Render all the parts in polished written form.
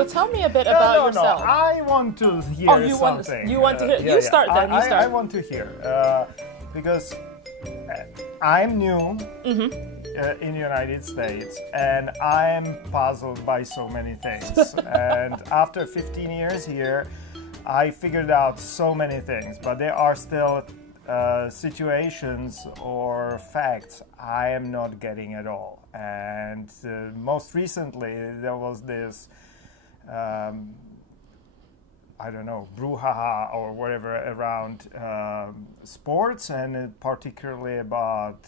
So tell me a bit about yourself. No, I want to hear something. You want to hear? You start then. You start. I want to hear because I'm new in the United States, and I'm puzzled by so many things. And after 15 years here, I figured out so many things, but there are still situations or facts I am not getting at all. And most recently, there was this, I don't know, brouhaha or whatever around sports, and particularly about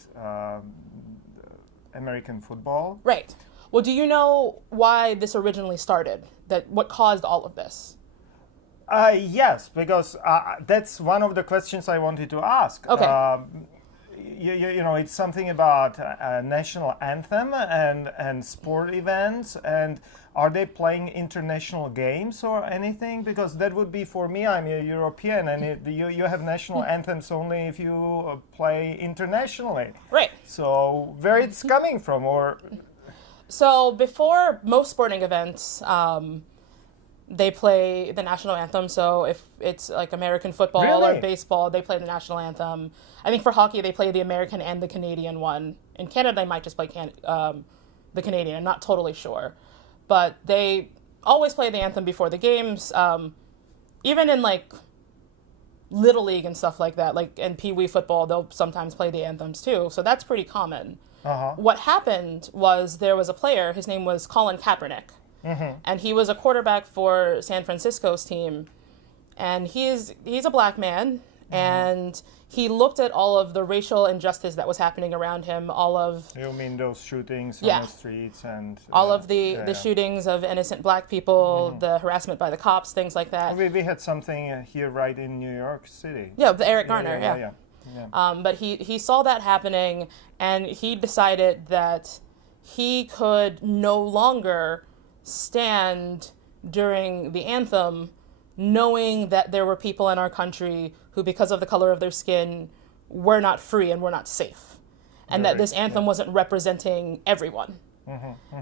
American football. Right. Well, do you know why this originally started? What caused all of this? Yes, because that's one of the questions I wanted to ask. Okay. You know, it's something about national anthem and sport events, and are they playing international games or anything? Because that would be, for me, I'm a European, and you have national anthems only if you play internationally. Right. So where it's coming from, or... So before most sporting events, they play the national anthem. So if it's like American football or baseball, they play the national anthem. I think for hockey, they play the American and the Canadian one. In Canada, they might just play the Canadian. I'm not totally sure. But they always play the anthem before the games. Even in like Little League and stuff like that, like in Pee Wee football, they'll sometimes play the anthems too. So that's pretty common. What happened was there was a player, his name was Colin Kaepernick. And he was a quarterback for San Francisco's team, and he's a black man, and he looked at all of the racial injustice that was happening around him, all of... You mean those shootings on the streets and... all of the shootings of innocent black people, the harassment by the cops, things like that. We had something here right in New York City. Yeah, the Eric Garner, but he saw that happening, and he decided that he could no longer stand during the anthem knowing that there were people in our country who, because of the color of their skin, were not free and were not safe, and that this anthem wasn't representing everyone.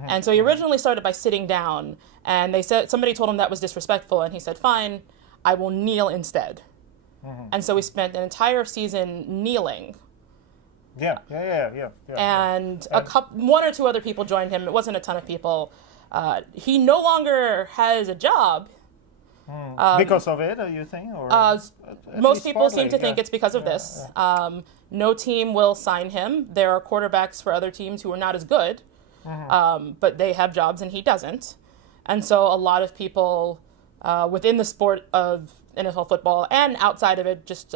And so he originally started by sitting down, and somebody told him that was disrespectful, and he said, fine, I will kneel instead. And so he spent an entire season kneeling. And one or two other people joined him. It wasn't a ton of people. He no longer has a job. Because of it, you think? Or most people seem to think it's because of this. No team will sign him. There are quarterbacks for other teams who are not as good, but they have jobs and he doesn't. And so a lot of people within the sport of NFL football and outside of it, just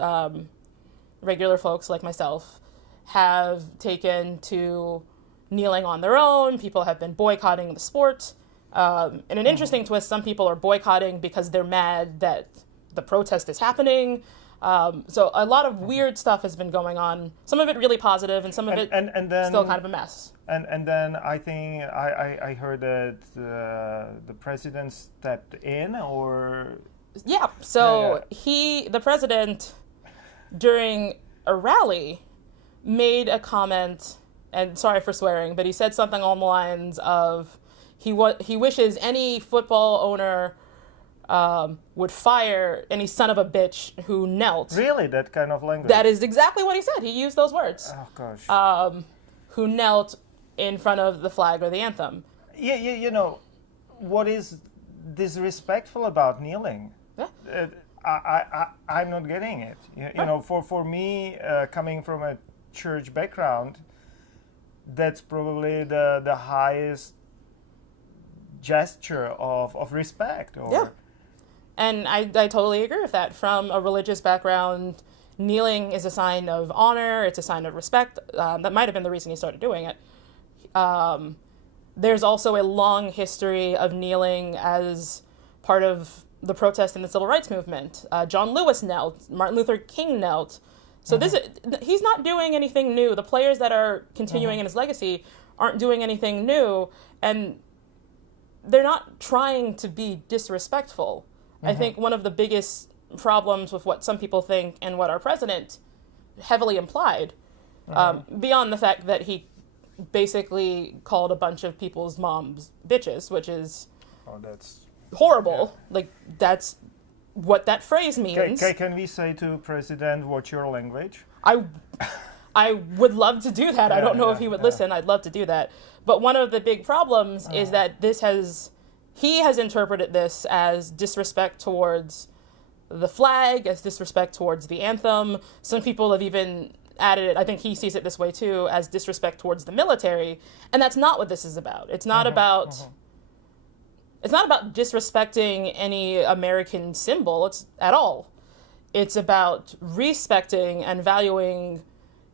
regular folks like myself, have taken to kneeling on their own. People have been boycotting the sport. In an interesting twist, some people are boycotting because they're mad that the protest is happening. So a lot of weird stuff has been going on. Some of it really positive, and some of it still kind of a mess. And then I think I heard that the president stepped in, or... Yeah, so the president, during a rally, made a comment, and sorry for swearing, but he said something along the lines of he wishes any football owner would fire any son of a bitch who knelt. Really? That kind of language? That is exactly what he said. He used those words. Oh, gosh. Who knelt in front of the flag or the anthem. Yeah, you know, what is disrespectful about kneeling? Yeah. I'm not getting it. You know, for me, coming from a church background, that's probably the highest gesture of respect. Yeah. And I totally agree with that. From a religious background, kneeling is a sign of honor. It's a sign of respect. That might have been the reason he started doing it. There's also a long history of kneeling as part of the protest in the civil rights movement. John Lewis knelt. Martin Luther King knelt. So he's not doing anything new. The players that are continuing in his legacy aren't doing anything new, and they're not trying to be disrespectful. I think one of the biggest problems with what some people think and what our president heavily implied, beyond the fact that he basically called a bunch of people's moms bitches, which is horrible. Like, that's what that phrase means. Can we say to President, watch your language? I would love to do that. I don't know if he would listen. I'd love to do that. But one of the big problems is that he has interpreted this as disrespect towards the flag, as disrespect towards the anthem. Some people have even added it, I think he sees it this way too, as disrespect towards the military. And that's not what this is about. It's not about it's not about disrespecting any American symbol at all. It's about respecting and valuing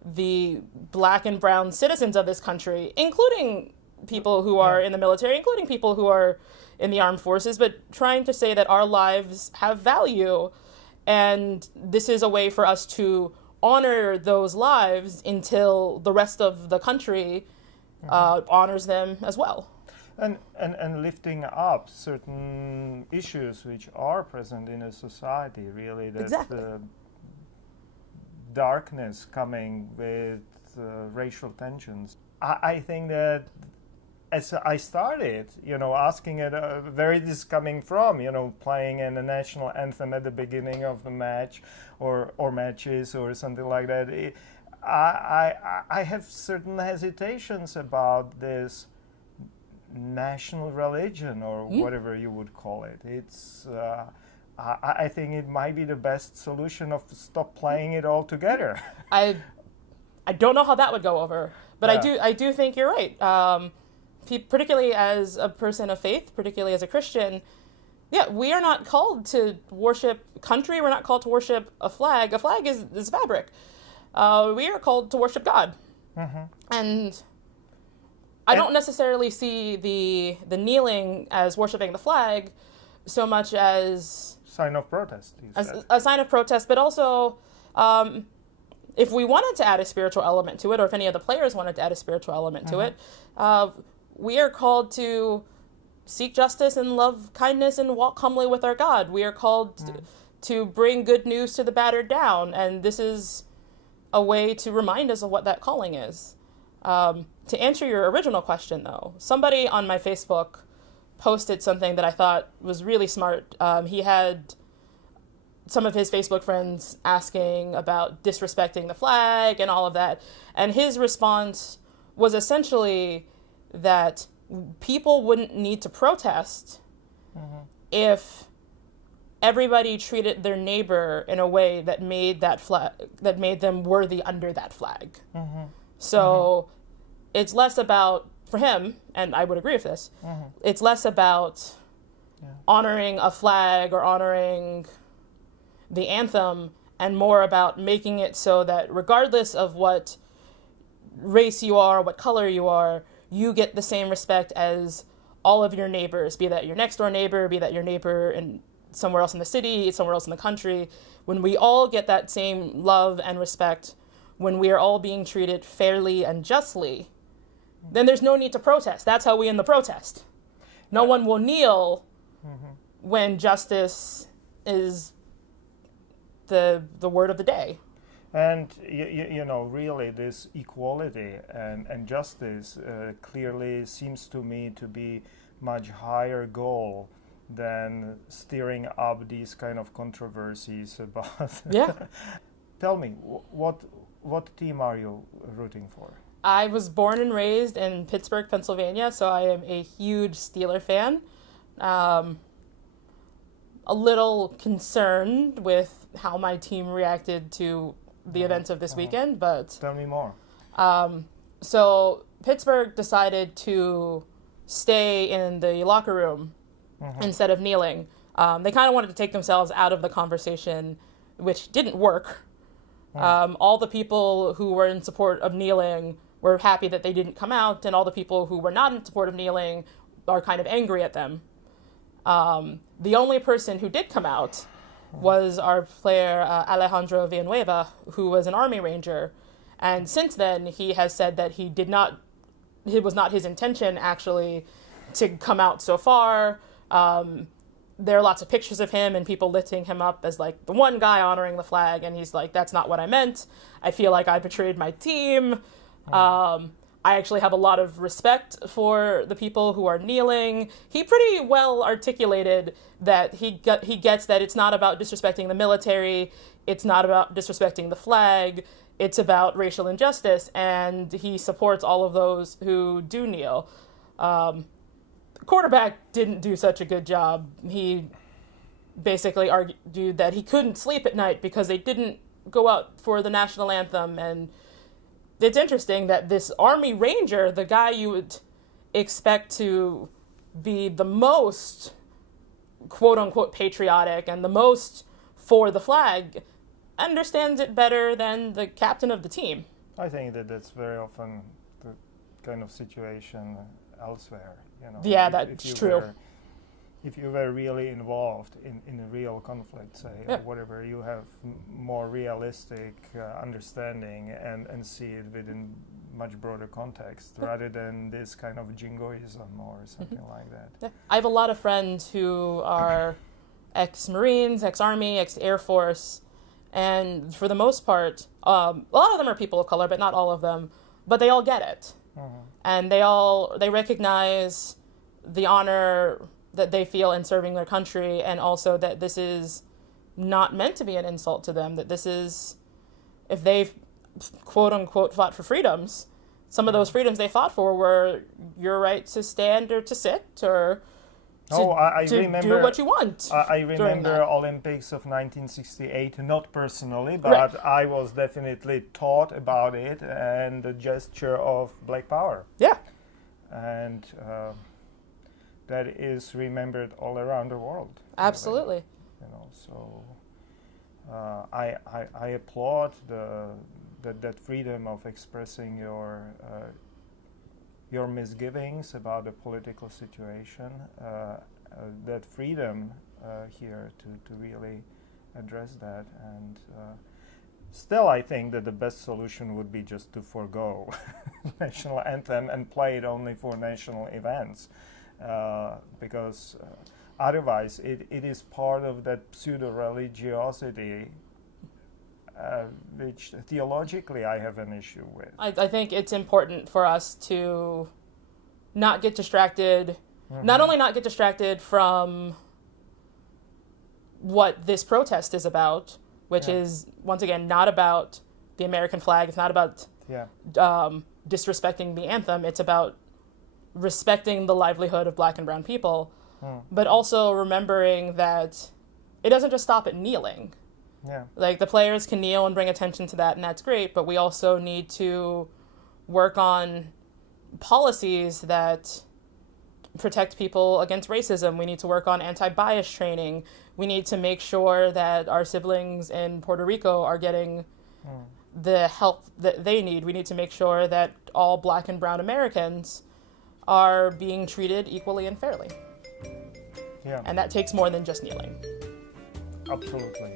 the black and brown citizens of this country, including people who are in the military, including people who are in the armed forces, but trying to say that our lives have value. And this is a way for us to honor those lives until the rest of the country honors them as well. And lifting up certain issues which are present in a society, really. That's the darkness coming with racial tensions. I think that as I started, asking it, where is this coming from? Playing in the national anthem at the beginning of the match or matches or something like that. I have certain hesitations about this national religion or whatever you would call it. It's I think it might be the best solution of stop playing it altogether. I don't know how that would go over, but I do think you're right. Particularly as a person of faith, particularly as a Christian, we are not called to worship country. We're not called to worship a flag. A flag is fabric. We are called to worship God. And I don't necessarily see the kneeling as worshiping the flag so much as sign of protest. A sign of protest, but also if we wanted to add a spiritual element to it, or if any of the players wanted to add a spiritual element to it, we are called to seek justice and love kindness and walk humbly with our God. We are called to bring good news to the battered down, and this is a way to remind us of what that calling is. To answer your original question, though, somebody on my Facebook posted something that I thought was really smart. He had some of his Facebook friends asking about disrespecting the flag and all of that. And his response was essentially that people wouldn't need to protest if everybody treated their neighbor in a way that made them worthy under that flag. So it's less about, for him, and I would agree with this, it's less about honoring a flag or honoring the anthem and more about making it so that regardless of what race you are, what color you are, you get the same respect as all of your neighbors, be that your next door neighbor, be that your neighbor in somewhere else in the city, somewhere else in the country. When we all get that same love and respect, when we are all being treated fairly and justly, then there's no need to protest. That's how we end the protest. No one will kneel when justice is the word of the day. And, really this equality and justice clearly seems to me to be much higher goal than stirring up these kind of controversies about... Tell me, what team are you rooting for? I was born and raised in Pittsburgh, Pennsylvania, so I am a huge Steeler fan. A little concerned with how my team reacted to the events of this weekend, but... Tell me more. So Pittsburgh decided to stay in the locker room instead of kneeling. They kind of wanted to take themselves out of the conversation, which didn't work. All the people who were in support of kneeling were happy that they didn't come out, and all the people who were not in support of kneeling are kind of angry at them. The only person who did come out was our player Alejandro Villanueva, who was an Army Ranger. And since then, he has said that it was not his intention actually to come out so far. There are lots of pictures of him and people lifting him up as like the one guy honoring the flag, and he's like, that's not what I meant. I feel like I betrayed my team. I actually have a lot of respect for the people who are kneeling. He pretty well articulated that he gets that it's not about disrespecting the military, it's not about disrespecting the flag, it's about racial injustice, and he supports all of those who do kneel. Quarterback didn't do such a good job. He basically argued that he couldn't sleep at night because they didn't go out for the national anthem. And it's interesting that this Army Ranger, the guy you would expect to be the most quote unquote patriotic and the most for the flag, understands it better than the captain of the team. I think that that's very often the kind of situation elsewhere. Yeah, that's true. If you were really involved in a real conflict, say, or whatever, you have more realistic understanding and see it within much broader context rather than this kind of jingoism or something like that. Yeah. I have a lot of friends who are ex-Marines, ex-Army, ex-Air Force, and for the most part, a lot of them are people of color, but not all of them, but they all get it. And they recognize the honor that they feel in serving their country, and also that this is not meant to be an insult to them, that this is, if they've quote unquote fought for freedoms, some of those freedoms they fought for were your right to stand or to sit or to do what you want. I remember Olympics of 1968, not personally, but I was definitely taught about it and the gesture of Black Power. Yeah. And that is remembered all around the world. Absolutely. So I applaud that freedom of expressing your misgivings about the political situation, that freedom here to really address that. And still, I think that the best solution would be just to forgo national anthem and play it only for national events, because otherwise it is part of that pseudo-religiosity which theologically I have an issue with. I think it's important for us to not get distracted, not only not get distracted from what this protest is about, which is, once again, not about the American flag, it's not about disrespecting the anthem, it's about respecting the livelihood of Black and brown people, but also remembering that it doesn't just stop at kneeling. Yeah. Like, the players can kneel and bring attention to that, and that's great, but we also need to work on policies that protect people against racism. We need to work on anti-bias training. We need to make sure that our siblings in Puerto Rico are getting the help that they need. We need to make sure that all Black and brown Americans are being treated equally and fairly. Yeah. And that takes more than just kneeling. Absolutely.